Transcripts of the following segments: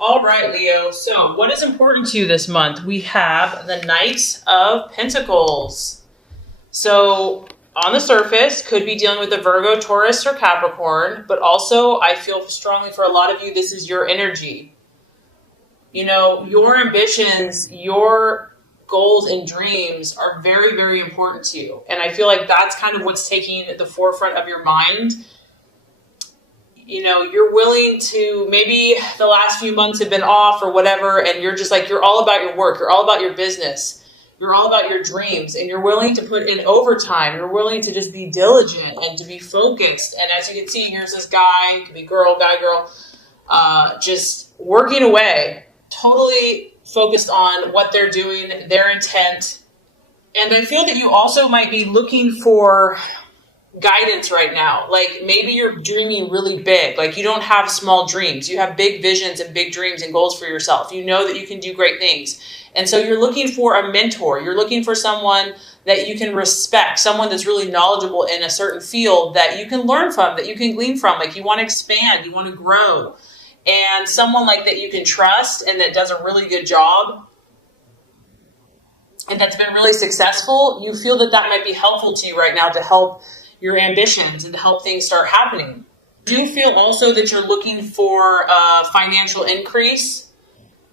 All right, Leo. So, what is important to you this month? We have the Knight of Pentacles. So, on the surface, could be dealing with the Virgo, Taurus, or Capricorn, but also I feel strongly for a lot of you, this is your energy. You know, your ambitions, your goals and dreams are very, very important to you. And I feel like that's kind of what's taking the forefront of your mind. You know, you're willing to, maybe the last few months have been off or whatever, and you're just like, you're all about your work, you're all about your business, you're all about your dreams, and you're willing to put in overtime, you're willing to just be diligent and to be focused. And as you can see, here's this guy, could be girl, guy, girl, just working away, totally focused on what they're doing, their intent. And I feel that you also might be looking for guidance right now. Like maybe you're dreaming really big. Like you don't have small dreams. You have big visions and big dreams and goals for yourself. You know that you can do great things. And so you're looking for a mentor. You're looking for someone that you can respect, someone that's really knowledgeable in a certain field that you can learn from, that you can glean from. Like you want to expand, you want to grow. And someone like that you can trust and that does a really good job and that's been really successful, you feel that that might be helpful to you right now to help your ambitions and to help things start happening. Do you feel also that you're looking for a financial increase?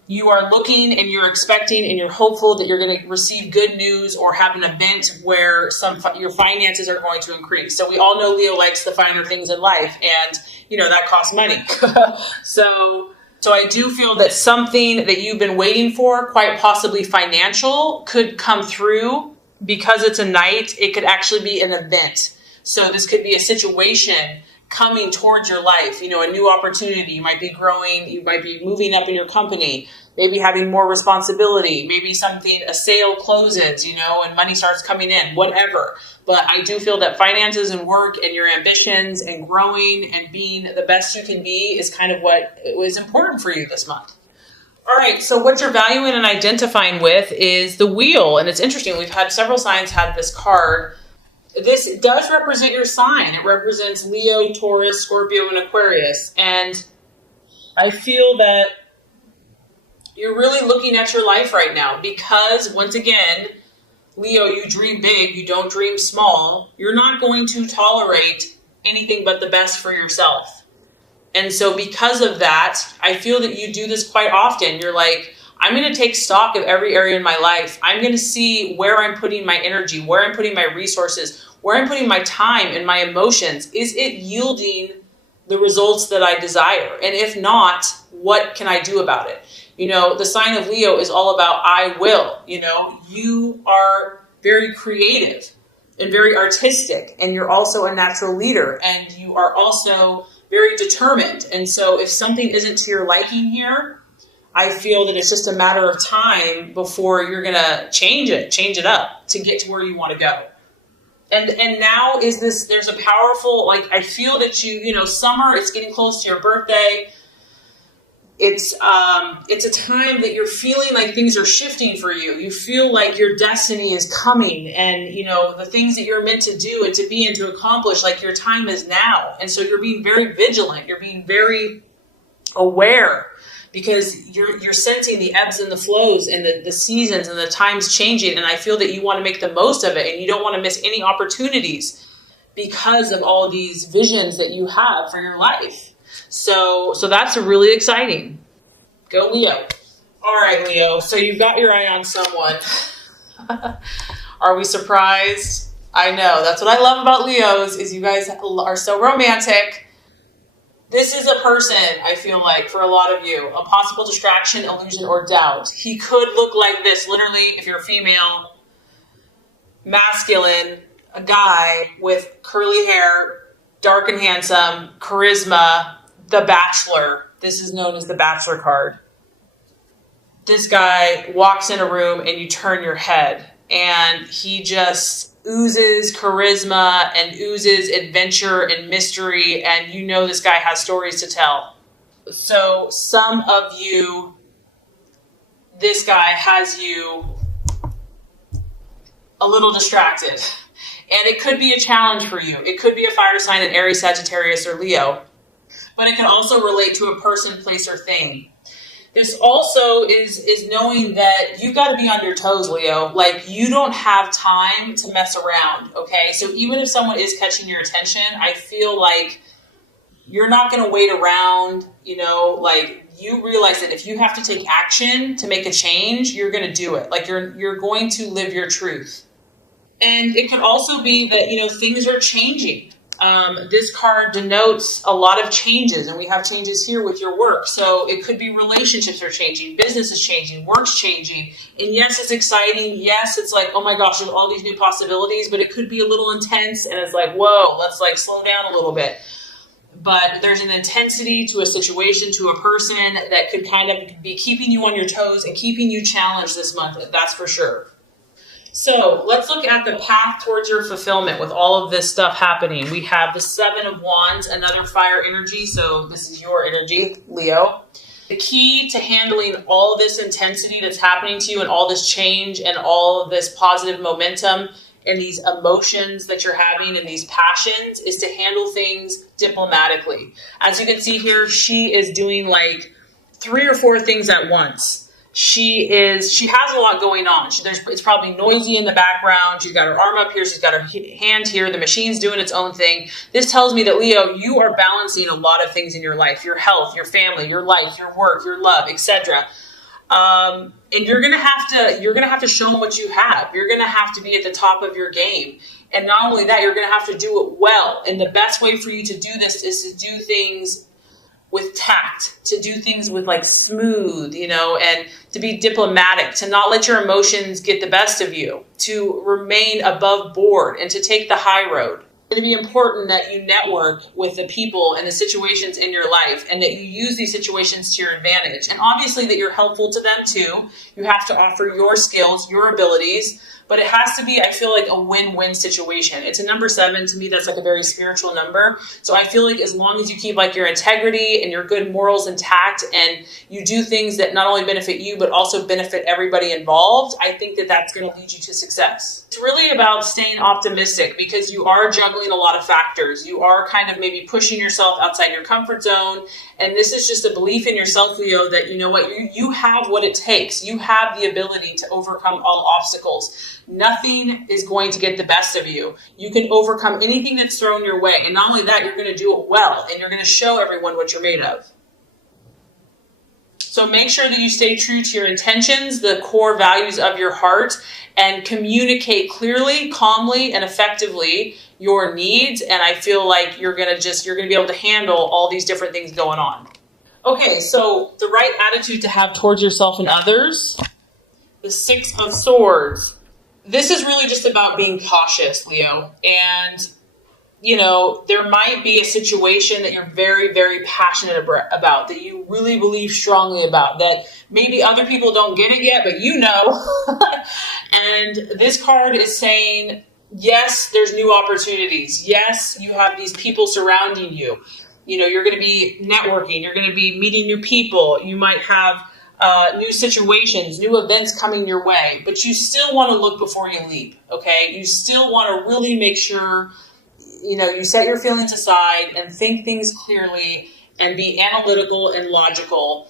You are looking and you're expecting and you're hopeful that you're going to receive good news or have an event where your finances are going to increase. So we all know Leo likes the finer things in life, and you know that costs money. So I do feel that something that you've been waiting for, quite possibly financial, could come through. Because it's a knight, it could actually be an event. So this could be a situation coming towards your life, you know, a new opportunity. You might be growing, you might be moving up in your company, maybe having more responsibility, maybe a sale closes, you know, and money starts coming in, whatever. But I do feel that finances and work and your ambitions and growing and being the best you can be is kind of what was important for you this month. All right, so what you're valuing and identifying with is the wheel. And it's interesting, we've had several signs have this card. This does represent your sign. It represents Leo, Taurus, Scorpio, and Aquarius. And I feel that you're really looking at your life right now because, once again, Leo, you dream big, you don't dream small. You're not going to tolerate anything but the best for yourself. And so because of that, I feel that you do this quite often. You're like, I'm going to take stock of every area in my life. I'm going to see where I'm putting my energy, where I'm putting my resources, where I'm putting my time and my emotions. Is it yielding the results that I desire? And if not, what can I do about it? You know, the sign of Leo is all about I will. You know, you are very creative and very artistic, and you're also a natural leader, and you are also very determined. And so if something isn't to your liking here, I feel that it's just a matter of time before you're going to change it up to get to where you want to go. And now there's a powerful, like, I feel that summer, it's getting close to your birthday. It's a time that you're feeling like things are shifting for you. You feel like your destiny is coming, and the things that you're meant to do and to be and to accomplish, like your time is now. And so you're being very vigilant. You're being very aware because you're sensing the ebbs and the flows and the seasons and the times changing. And I feel that you want to make the most of it, and you don't want to miss any opportunities because of all these visions that you have for your life. So that's really exciting. Go Leo. All right, Leo. So you've got your eye on someone. Are we surprised? I know. That's what I love about Leos is you guys are so romantic. This is a person, I feel like, for a lot of you, a possible distraction, illusion, or doubt. He could look like this, literally, if you're female, masculine, a guy with curly hair, dark and handsome, charisma, the Bachelor. This is known as the Bachelor card. This guy walks in a room and you turn your head, and he just oozes charisma and oozes adventure and mystery, and this guy has stories to tell. So some of you, this guy has you a little distracted, and it could be a challenge for you. It could be a fire sign in Aries, Sagittarius, or Leo, but it can also relate to a person, place, or thing. This also is knowing that you've got to be on your toes, Leo. Like, you don't have time to mess around, okay? So even if someone is catching your attention, I feel like you're not going to wait around, like, you realize that if you have to take action to make a change, you're going to do it. Like, you're going to live your truth. And it could also be that, things are changing. This card denotes a lot of changes, and we have changes here with your work. So it could be relationships are changing, business is changing, work's changing. And yes, it's exciting. Yes, it's like, oh my gosh, there's all these new possibilities, but it could be a little intense, and it's like, whoa, let's like slow down a little bit. But there's an intensity to a situation, to a person that could kind of be keeping you on your toes and keeping you challenged this month. That's for sure. So let's look at the path towards your fulfillment with all of this stuff happening. We have the Seven of Wands, another fire energy. So this is your energy, Leo. The key to handling all this intensity that's happening to you and all this change and all of this positive momentum and these emotions that you're having and these passions is to handle things diplomatically. As you can see here, she is doing like 3 or 4 things at once. She has a lot going on. It's probably noisy in the background. She's got her arm up here. She's got her hand here. The machine's doing its own thing. This tells me that, Leo, you are balancing a lot of things in your life, your health, your family, your life, your work, your love, etc. And you're gonna have to show them what you have. You're gonna have to be at the top of your game. And not only that, you're gonna have to do it well. And the best way for you to do this is to do things with tact, to do things with like smooth, and to be diplomatic, to not let your emotions get the best of you, to remain above board and to take the high road. It's going to be important that you network with the people and the situations in your life and that you use these situations to your advantage. And obviously that you're helpful to them too. You have to offer your skills, your abilities, but it has to be, I feel like, a win-win situation. It's a number 7. To me, that's like a very spiritual number. So I feel like as long as you keep like your integrity and your good morals intact and you do things that not only benefit you, but also benefit everybody involved, I think that that's going to lead you to success. It's really about staying optimistic because you are juggling a lot of factors. You are kind of maybe pushing yourself outside your comfort zone. And this is just a belief in yourself, Leo, that you know what, you have what it takes. You have the ability to overcome all obstacles. Nothing is going to get the best of you. You can overcome anything that's thrown your way. And not only that, you're going to do it well. And you're going to show everyone what you're made of. So make sure that you stay true to your intentions, the core values of your heart, and communicate clearly, calmly, and effectively your needs. And I feel like you're going to be able to handle all these different things going on. Okay, so the right attitude to have towards yourself and others, the 6 of Swords. This is really just about being cautious, Leo. And, there might be a situation that you're very, very passionate about, that you really believe strongly about, that maybe other people don't get it yet, but you know. And this card is saying, yes, there's new opportunities. Yes, you have these people surrounding you. You're going to be networking. You're going to be meeting new people. You might have new situations, new events coming your way, but you still want to look before you leap, okay? You still want to really make sure, you set your feelings aside and think things clearly and be analytical and logical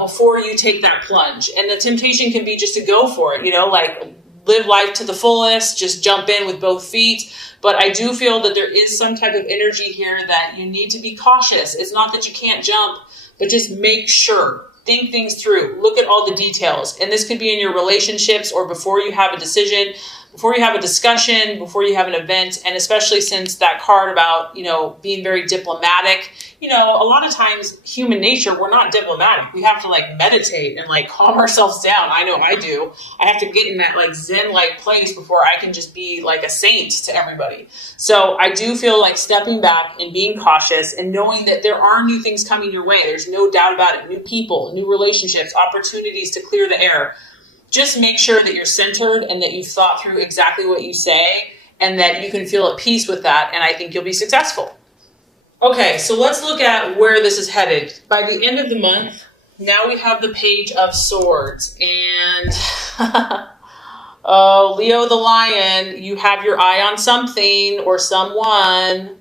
before you take that plunge. And the temptation can be just to go for it, like live life to the fullest, just jump in with both feet. But I do feel that there is some type of energy here that you need to be cautious. It's not that you can't jump, but just make sure. Think things through. Look at all the details. And this could be in your relationships or before you have a decision, before you have a discussion, before you have an event. And especially since that card about, being very diplomatic, a lot of times human nature, we're not diplomatic. We have to meditate and calm ourselves down. I know I do. I have to get in that Zen-like place before I can just be like a saint to everybody. So I do feel like stepping back and being cautious and knowing that there are new things coming your way. There's no doubt about it. New people, new relationships, opportunities to clear the air. Just make sure that you're centered and that you've thought through exactly what you say and that you can feel at peace with that. And I think you'll be successful. Okay, so let's look at where this is headed. By the end of the month, now we have the Page of Swords. And, oh, Leo the Lion, you have your eye on something or someone.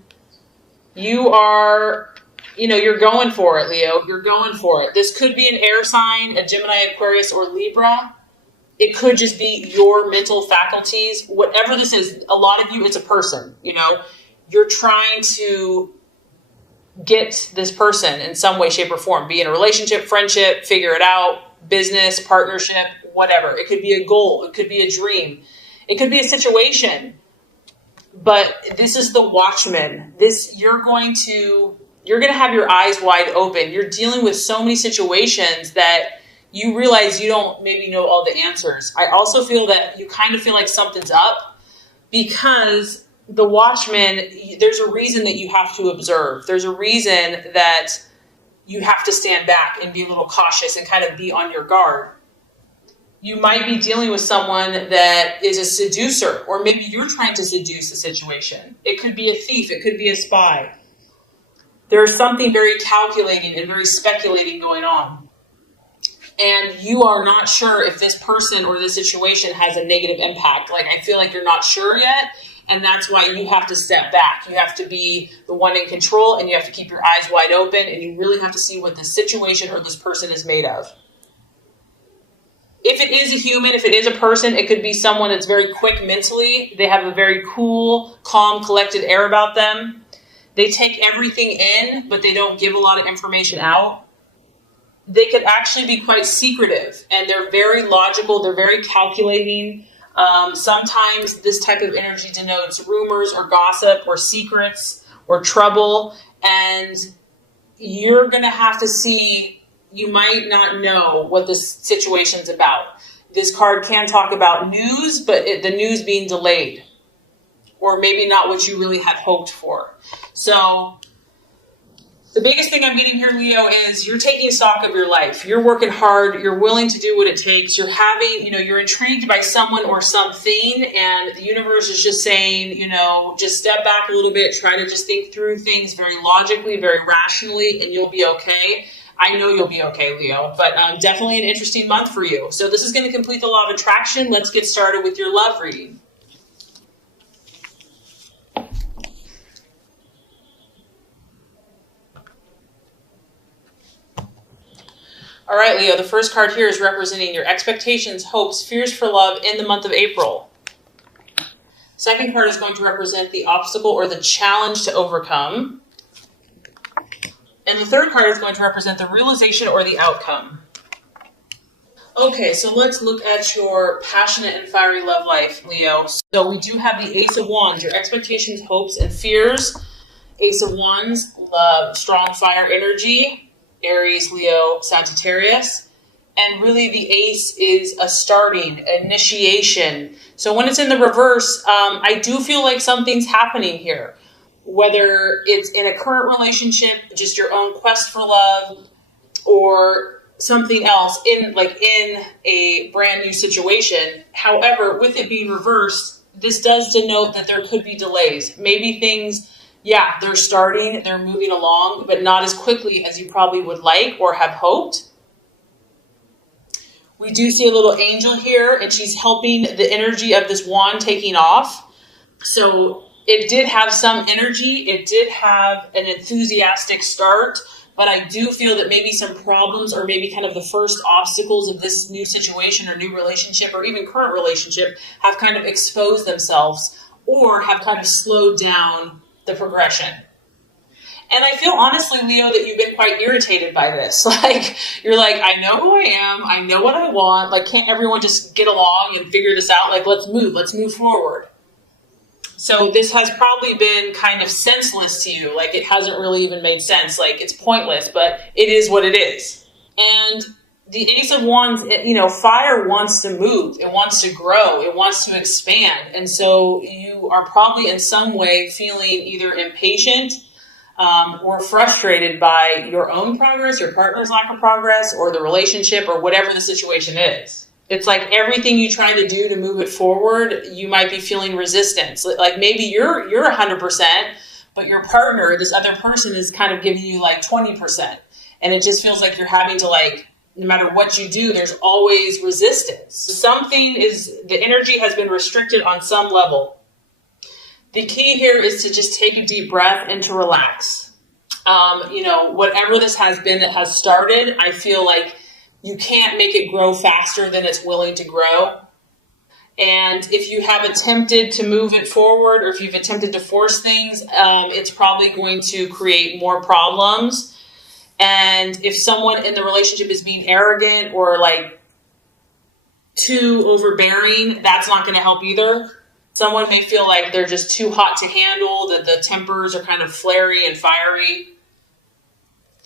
You are You're going for it, Leo. You're going for it. This could be an air sign, a Gemini, Aquarius, or Libra. It could just be your mental faculties. Whatever this is, a lot of you, it's a person, You're trying to get this person in some way, shape, or form. Be in a relationship, friendship, figure it out, business, partnership, whatever. It could be a goal. It could be a dream. It could be a situation. But this is the Watchman. You're going to have your eyes wide open. You're dealing with so many situations that you realize you don't maybe know all the answers. I also feel that you kind of feel like something's up because the Watchman, there's a reason that you have to observe. There's a reason that you have to stand back and be a little cautious and kind of be on your guard. You might be dealing with someone that is a seducer, or maybe you're trying to seduce a situation. It could be a thief. It could be a spy. There's something very calculating and very speculating going on. And you are not sure if this person or this situation has a negative impact. Like, I feel like you're not sure yet. And that's why you have to step back. You have to be the one in control, and you have to keep your eyes wide open, and you really have to see what this situation or this person is made of. If it is a human, if it is a person, it could be someone that's very quick mentally. They have a very cool, calm, collected air about them. They take everything in, but they don't give a lot of information out. They could actually be quite secretive, and they're very logical. They're very calculating. Sometimes this type of energy denotes rumors or gossip or secrets or trouble, and you're going to have to see. You might not know what this situation's about. This card can talk about news, but the news being delayed, or maybe not what you really had hoped for. So the biggest thing I'm getting here, Leo, is you're taking stock of your life. You're working hard. You're willing to do what it takes. You're having, you're intrigued by someone or something, and the universe is just saying, just step back a little bit. Try to just think through things very logically, very rationally, and you'll be okay. I know you'll be okay, Leo, but definitely an interesting month for you. So this is going to complete the law of attraction. Let's get started with your love reading. All right, Leo, the first card here is representing your expectations, hopes, fears for love in the month of April. Second card is going to represent the obstacle or the challenge to overcome. And the third card is going to represent the realization or the outcome. Okay, so let's look at your passionate and fiery love life, Leo. So we do have the Ace of Wands, your expectations, hopes, and fears. Ace of Wands, love, strong fire energy, Aries, Leo, Sagittarius. And really the Ace is a starting, initiation. So when it's in the reverse, I do feel like something's happening here. Whether it's in a current relationship, just your own quest for love, or something else in a brand new situation. However, with it being reversed, this does denote that there could be delays. Maybe things, they're starting, they're moving along, but not as quickly as you probably would like or have hoped. We do see a little angel here, and she's helping the energy of this wand taking off. So it did have some energy. It did have an enthusiastic start, but I do feel that maybe some problems or maybe kind of the first obstacles of this new situation or new relationship or even current relationship have kind of exposed themselves or have kind of slowed down the progression. And I feel honestly, Leo, that you've been quite irritated by this. You're like, I know who I am. I know what I want. Can't everyone just get along and figure this out? Let's move forward. So this has probably been kind of senseless to you. It hasn't really even made sense. It's pointless, but it is what it is. And the Ace of Wands, fire wants to move. It wants to grow. It wants to expand. And so you are probably in some way feeling either impatient or frustrated by your own progress, your partner's lack of progress, or the relationship, or whatever the situation is. It's like everything you try to do to move it forward, you might be feeling resistance. Maybe you're 100%, but your partner, this other person, is kind of giving you 20%. And it just feels like you're having to no matter what you do, there's always resistance. The energy has been restricted on some level. The key here is to just take a deep breath and to relax. Whatever this has been that has started, I feel like you can't make it grow faster than it's willing to grow. And if you have attempted to move it forward, or if you've attempted to force things, it's probably going to create more problems. And if someone in the relationship is being arrogant or like too overbearing, that's not going to help either. Someone may feel like they're just too hot to handle, that the tempers are kind of flary and fiery.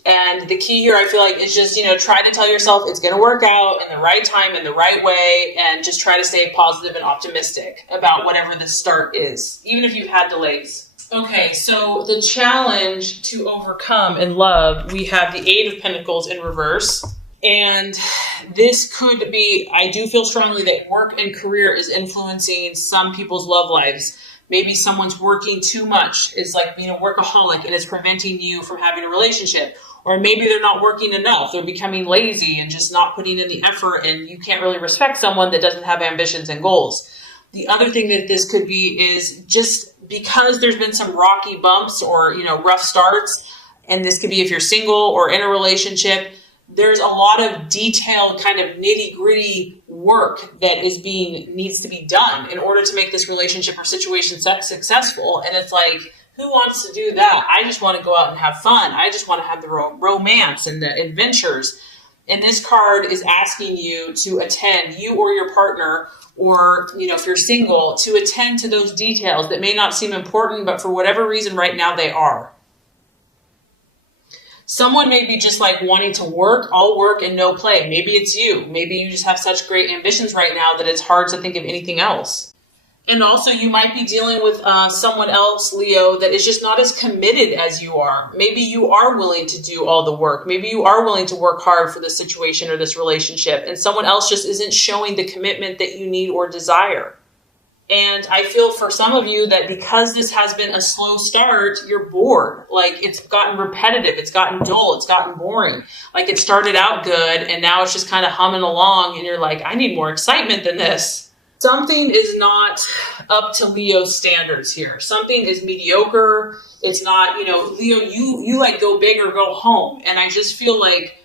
And the key here, I feel like, is just, try to tell yourself it's going to work out in the right time, in the right way, and just try to stay positive and optimistic about whatever the start is, even if you've had delays. Okay, so the challenge to overcome in love, we have the Eight of Pentacles in reverse. And this could be, I do feel strongly that work and career is influencing some people's love lives. Maybe someone's working too much, is like being a workaholic, and it's preventing you from having a relationship. Or maybe they're not working enough. They're becoming lazy and just not putting in the effort, and you can't really respect someone that doesn't have ambitions and goals. The other thing that this could be is just because there's been some rocky bumps or, rough starts, and this could be if you're single or in a relationship, there's a lot of detailed kind of nitty-gritty work that needs to be done in order to make this relationship or situation successful. And it's like, who wants to do that? I just want to go out and have fun. I just want to have the romance and the adventures. And this card is asking you to attend, you or your partner, or, if you're single, to attend to those details that may not seem important, but for whatever reason right now they are. Someone may be just like wanting to work, all work and no play. Maybe it's you. Maybe you just have such great ambitions right now that it's hard to think of anything else. And also you might be dealing with someone else, Leo, that is just not as committed as you are. Maybe you are willing to do all the work. Maybe you are willing to work hard for this situation or this relationship, and someone else just isn't showing the commitment that you need or desire. And I feel for some of you that because this has been a slow start, you're bored. Like, it's gotten repetitive, it's gotten dull, it's gotten boring. Like, it started out good and now it's just kind of humming along and you're like, I need more excitement than this. Something is not up to Leo's standards here. Something is mediocre. It's not, Leo, you like go big or go home. And I just feel like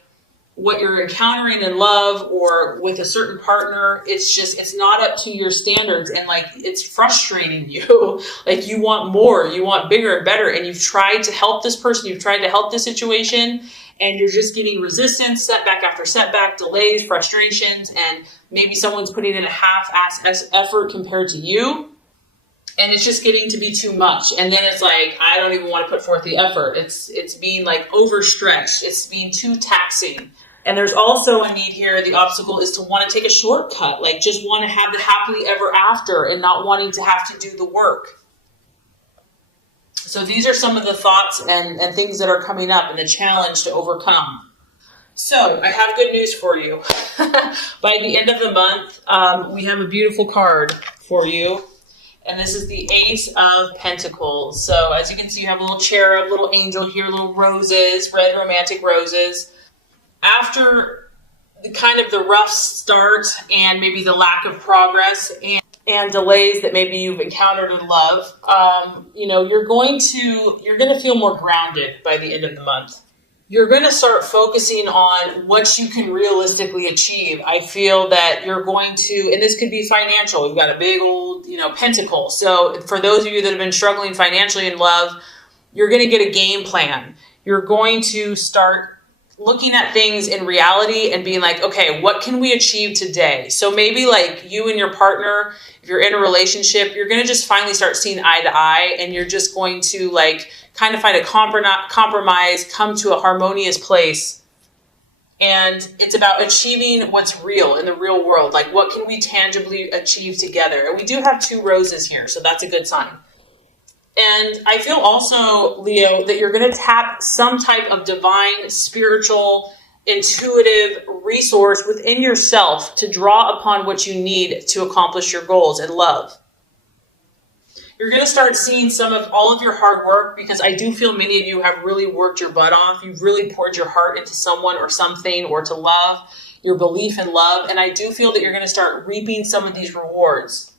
what you're encountering in love or with a certain partner, it's not up to your standards, and like it's frustrating you. Like, you want more, you want bigger and better, and you've tried to help this person, you've tried to help this situation, and you're just getting resistance, setback after setback, delays, frustrations, and maybe someone's putting in a half-ass effort compared to you. And it's just getting to be too much. And then it's like, I don't even want to put forth the effort. It's being like overstretched. It's being too taxing. And there's also a need here. The obstacle is to want to take a shortcut. Like, just want to have the happily ever after and not wanting to have to do the work. So these are some of the thoughts and things that are coming up and the challenge to overcome. So I have good news for you. By the end of the month, we have a beautiful card for you. And this is the Ace of Pentacles. So as you can see, you have a little cherub, little angel here, little roses, red romantic roses. After the rough start and maybe the lack of progress and delays that maybe you've encountered in love, you're going to feel more grounded by the end of the month. You're going to start focusing on what you can realistically achieve. I feel that you're going to, and this could be financial. You've got a big old, pentacle. So for those of you that have been struggling financially in love, you're going to get a game plan. You're going to start looking at things in reality and being like, okay, what can we achieve today? So maybe like you and your partner, if you're in a relationship, you're going to just finally start seeing eye to eye, and you're just going to kind of find a compromise, come to a harmonious place. And it's about achieving what's real in the real world. Like, what can we tangibly achieve together? And we do have 2 roses here, so that's a good sign. And I feel also, Leo, that you're going to tap some type of divine, spiritual, intuitive resource within yourself to draw upon what you need to accomplish your goals in love. You're going to start seeing some of all of your hard work, because I do feel many of you have really worked your butt off. You've really poured your heart into someone or something, or to love, your belief in love. And I do feel that you're going to start reaping some of these rewards.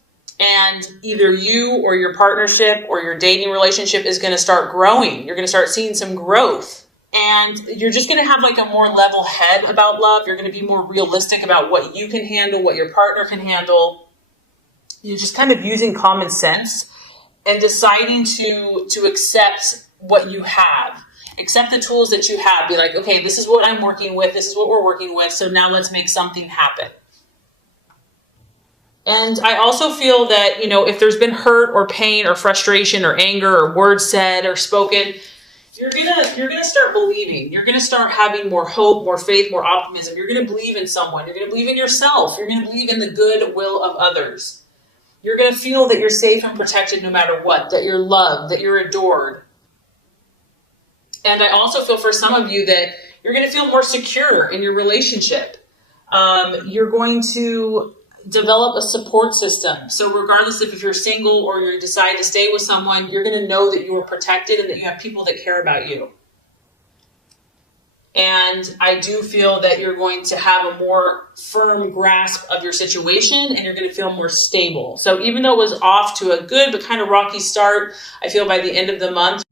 And either you or your partnership or your dating relationship is going to start growing. You're going to start seeing some growth. And you're just going to have like a more level head about love. You're going to be more realistic about what you can handle, what your partner can handle. You're just kind of using common sense and deciding to accept what you have. Accept the tools that you have. Be like, okay, this is what I'm working with. This is what we're working with. So now let's make something happen. And I also feel that, if there's been hurt or pain or frustration or anger or words said or spoken, you're gonna start believing. You're gonna start having more hope, more faith, more optimism. You're gonna believe in someone. You're gonna believe in yourself. You're gonna believe in the good will of others. You're gonna feel that you're safe and protected no matter what, that you're loved, that you're adored. And I also feel for some of you that you're gonna feel more secure in your relationship. You're going to develop a support system. So regardless if you're single or you decide to stay with someone, you're going to know that you are protected and that you have people that care about you. And I do feel that you're going to have a more firm grasp of your situation and you're going to feel more stable. So even though it was off to a good but kind of rocky start, I feel by the end of the month,